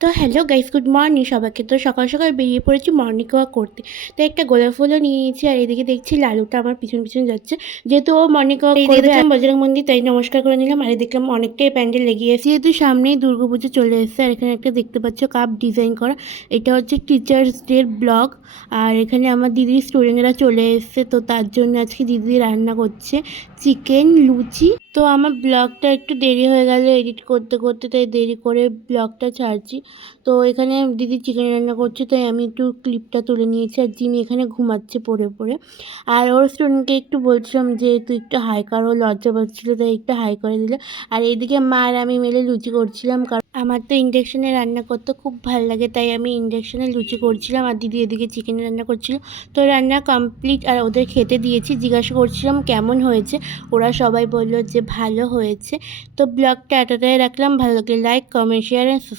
তো hello guys, good morning সবাইকে। তো সকাল সকাল বেরিয়ে পড়েছি মর্নিং ওয়াক করতে। তো একটা গোলাপ ফুলও নিয়ে নিয়েছি, আর এদিকে দেখছি লালুটা আমার পিছন পিছন যাচ্ছে, যেহেতু ও মর্নিং ওয়াক করবে। দেখলাম বজরং মন্দির, তাই নমস্কার করে নিলাম। আর দেখলাম অনেকটাই প্যান্ডেল লেগে আছে, যেহেতু সামনেই দুর্গাপুজো চলে এসেছে। আর এখানে একটা দেখতে পাচ্ছ কাপ ডিজাইন করা, এটা হচ্ছে টিচার্স ডের ব্লগ। আর এখানে আমার দিদির স্টুডেন্টরা চলে এসছে, তো তার জন্য আজকে দিদি রান্না করছে চিকেন লুচি। তো আমার ব্লগটা একটু দেরি হয়ে গেল এডিট করতে করতে, তাই দেরি করে ব্লগটা ছাড়ছি। তো এখানে দিদি চিকেন রান্না করছে, তাই আমি একটু ক্লিপটা তুলে নিয়েছি। আর জিমি এখানে ঘুমাচ্ছে পড়ে পড়ে। আর ওর স্টুডেন্টকে একটু বলছিলাম যে তুই একটু হাই কর, ও লজ্জা পাচ্ছিলো, তাই একটু হাই করে দিল। আর এইদিকে মা আর আমি মিলে লুচি করছিলাম, কারণ আমার তো ইন্ডাকশানে রান্না করতে খুব ভালো লাগে, তাই আমি ইন্ডাকশানে লুচি করছিলাম। আর দিদি এদিকে চিকেন রান্না করছিল। তো রান্না কমপ্লিট, আর ওদের খেতে দিয়েছি। জিজ্ঞাসা করছিলাম কেমন হয়েছে, ওরা সবাই বললো যে ভালো হয়েছে। তো ব্লগটা এতটাই রাখলাম, ভালো লাগলে like, comment, share and subscribe.